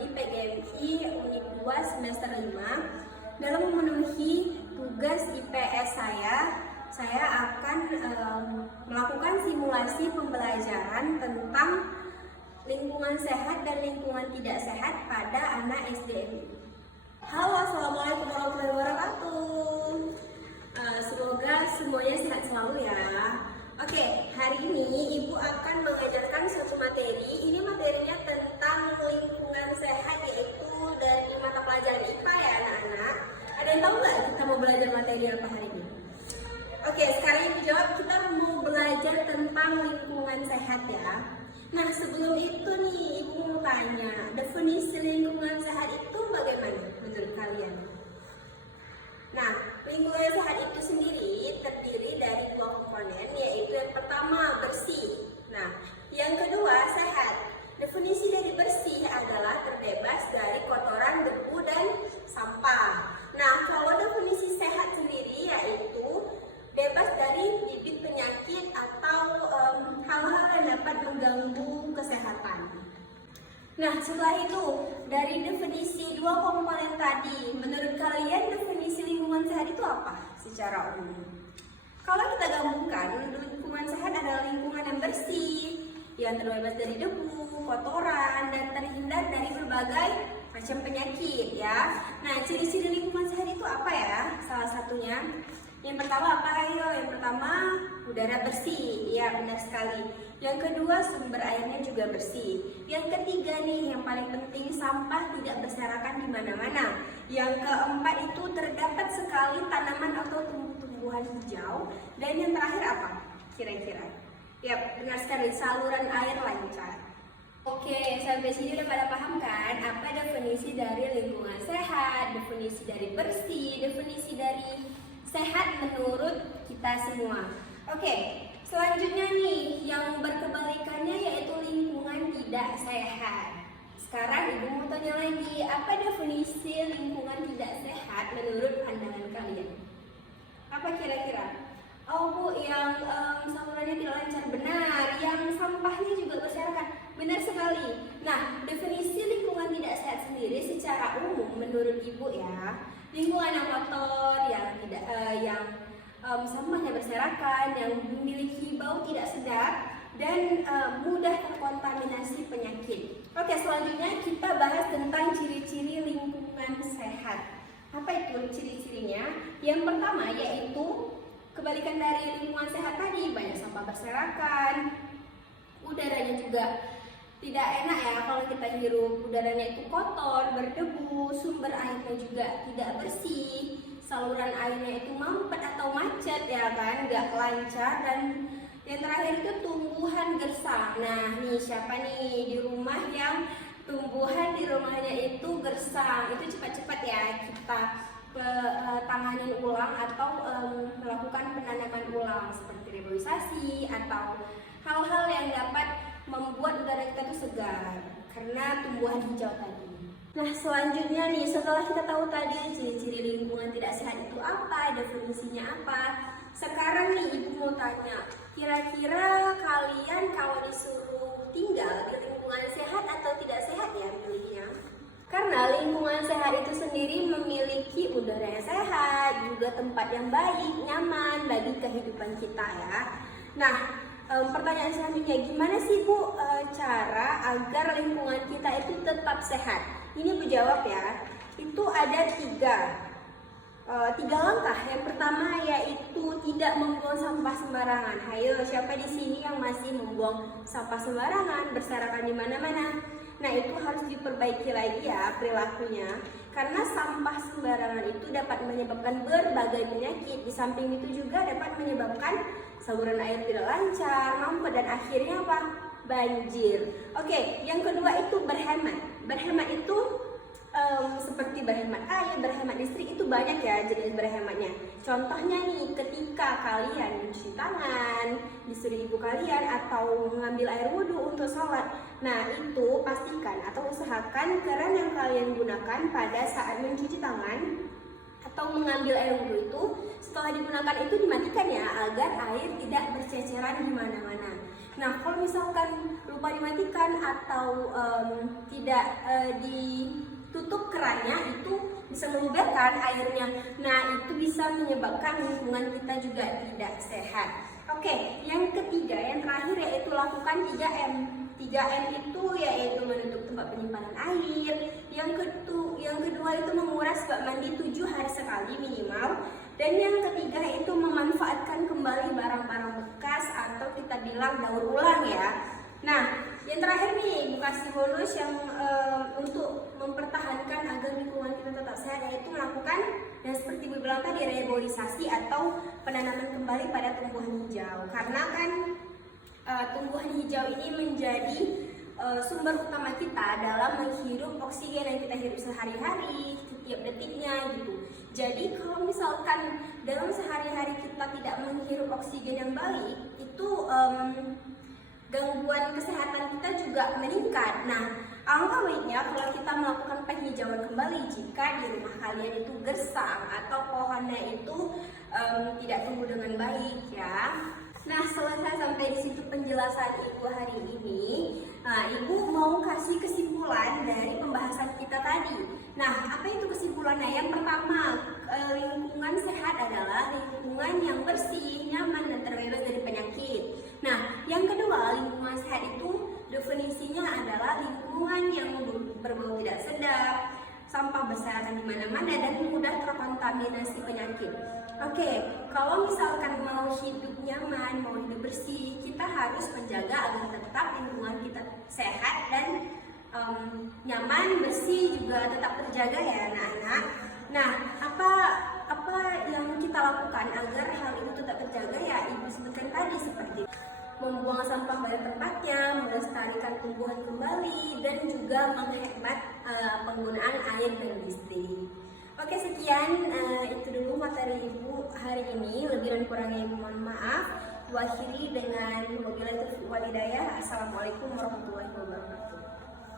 Prodi PGMI Unit 2 semester 5. Dalam memenuhi tugas IPS saya akan melakukan simulasi pembelajaran tentang lingkungan sehat dan lingkungan tidak sehat pada anak SDMI. Halo, assalamualaikum warahmatullahi wabarakatuh. Semoga semuanya sehat selalu ya. Oke, hari ini Ibu akan mengajarkan suatu materi. Ini materinya tentang lingkungan sehat, yaitu dari mata pelajaran IPA ya anak-anak. Ada yang tahu nggak kita mau belajar materi apa hari ini? Oke, sekarang Ibu jawab, kita mau belajar tentang lingkungan sehat ya. Nah, sebelum itu nih Ibu mau tanya, definisi lingkungan sehat itu bagaimana menurut kalian? Nah, lingkungan sehat itu sendiri terdiri dari dua komponen, yaitu yang pertama bersih. Nah, yang kedua sehat. Definisi dari bersih adalah terbebas dari kotoran, debu, dan sampah. Nah, kalau definisi sehat sendiri yaitu bebas dari bibit penyakit atau hal-hal yang dapat mengganggu kesehatan. Nah, setelah itu, dari definisi dua komponen tadi, menurut kalian definisi lingkungan sehat itu apa secara umum? Kalau kita gabungkan, lingkungan sehat adalah lingkungan yang bersih, yang terbebas dari debu, kotoran, dan terhindar dari berbagai macam penyakit ya. Nah, ciri-ciri lingkungan sehat itu apa ya? Salah satunya, yang pertama apa ayo? Yang pertama, udara bersih, ya benar sekali. Yang kedua, sumber airnya juga bersih. Yang ketiga nih, yang paling penting, sampah tidak berserakan di mana-mana. Yang keempat itu terdapat sekali tanaman atau tumbuh-tumbuhan hijau. Dan yang terakhir apa? Kira-kira? Ya benar sekali, saluran air lancar. Oke, sampai sini udah pada paham kan? Apa definisi dari lingkungan sehat, definisi dari bersih, definisi dari sehat menurut kita semua. Oke, selanjutnya nih, yang berkebalikannya yaitu lingkungan tidak sehat. Sekarang Ibu mau tanya lagi, apa definisi lingkungan tidak sehat menurut pandangan kalian? Apa kira-kira? Oh Bu, yang salurannya tidak lancar, benar. Yang sampahnya juga berserakan, benar sekali. Nah, definisi lingkungan tidak sehat sendiri secara umum menurut Ibu ya, lingkungan yang kotor, yang tidak sampahnya berserakan, yang memiliki bau tidak sedap, dan mudah terkontaminasi penyakit. Oke, selanjutnya kita bahas tentang ciri-ciri lingkungan sehat. Apa itu ciri-cirinya? Yang pertama yaitu kebalikan dari lingkungan sehat tadi, banyak sampah berserakan, udaranya juga tidak enak ya kalau kita hirup, udaranya itu kotor, berdebu, sumber airnya juga tidak bersih, saluran airnya itu mampet atau macet ya kan, nggak lancar, dan yang terakhir itu tumbuhan gersang. Nah nih, siapa nih di rumah yang tumbuhan di rumahnya itu gersang? Itu cepat-cepat ya kita tanganin ulang atau melakukan penanaman ulang seperti reboisasi atau hal-hal yang dapat membuat udara kita itu segar karena tumbuhan hijau tadi. Nah, selanjutnya nih, setelah kita tahu tadi ciri-ciri lingkungan tidak sehat itu apa, definisinya apa, sekarang nih Ibu mau tanya, kira-kira kalian kalau disuruh tinggal di lingkungan sehat atau tidak sehat ya pilihnya? Karena lingkungan sehat itu sendiri memiliki udara yang sehat, juga tempat yang baik, nyaman bagi kehidupan kita ya. Nah, pertanyaan selanjutnya, gimana sih Bu cara agar lingkungan kita itu tetap sehat? Ini Bu jawab ya, itu ada tiga langkah. Yang pertama yaitu tidak membuang sampah sembarangan. Hayo, siapa di sini yang masih membuang sampah sembarangan, berserakan di mana-mana? Nah, itu harus diperbaiki lagi ya perilakunya. Karena sampah sembarangan itu dapat menyebabkan berbagai penyakit. Di samping itu juga dapat menyebabkan saluran air tidak lancar, mampet, dan akhirnya apa? Banjir. Oke, yang kedua itu berhemat. Berhemat itu seperti berhemat air, berhemat listrik, itu banyak ya jenis berhematnya. Contohnya nih, ketika kalian mencuci tangan, disuruh ibu kalian atau mengambil air wudhu untuk sholat. Nah, itu pastikan atau usahakan keran yang kalian gunakan pada saat mencuci tangan atau mengambil air wudhu itu setelah digunakan itu dimatikan ya, agar air tidak berceceran di mana-mana. Nah, kalau misalkan lupa dimatikan atau tidak ditutup kerannya, itu bisa meluberkan airnya. Nah, itu bisa menyebabkan lingkungan kita juga tidak sehat. Oke, yang ketiga, yang terakhir yaitu lakukan 3M. 3M itu yaitu menutup tempat penyimpanan air. Yang kedua itu menguras bak mandi 7 hari sekali minimal. Dan yang ketiga itu memanfaatkan kembali barang-barang bekas atau kita bilang daur ulang ya. Nah, yang terakhir nih, Bu kasih bonus yang untuk mempertahankan agar lingkungan kita tetap sehat, yaitu melakukan yang seperti Bu bilang tadi, reboisasi atau penanaman kembali pada tumbuhan hijau. Karena kan tumbuhan hijau ini menjadi sumber utama kita dalam menghirup oksigen yang kita hirup sehari-hari, setiap detiknya gitu. Jadi kalau misalkan dalam sehari-hari kita tidak menghirup oksigen yang baik, itu gangguan kesehatan kita juga meningkat. Nah, alangkah baiknya kalau kita melakukan penghijauan kembali jika di rumah kalian itu gersang atau pohonnya itu tidak tumbuh dengan baik ya. Nah, selesai sampai di situ penjelasan Ibu hari ini. Nah, Ibu mau kasih kesimpulan dari pembahasan kita tadi. Nah, apa itu kesimpulannya? Yang pertama, lingkungan sehat adalah lingkungan yang bersih, nyaman, dan terbebas dari penyakit. Nah, yang kedua, lingkungan sehat itu definisinya adalah lingkungan yang berbau tidak sedap, sampah berserakan di mana-mana, dan mudah terkontaminasi penyakit. Oke, kalau misalkan mau hidup nyaman, mau hidup bersih, kita harus menjaga agar tetap lingkungan kita sehat dan nyaman, bersih juga tetap terjaga ya anak-anak. Nah, apa yang kita lakukan agar hal itu tetap terjaga ya Ibu sebutkan tadi, seperti membuang sampah pada tempatnya, melestarikan tumbuhan kembali, dan juga menghemat penggunaan air dan listrik. Oke, sekian itu dulu materi Ibu hari ini. Lebih dan kurangnya Ibu mohon maaf. Wakhiri dengan wabillahi taufiq wal hidayah. Assalamualaikum warahmatullahi wabarakatuh.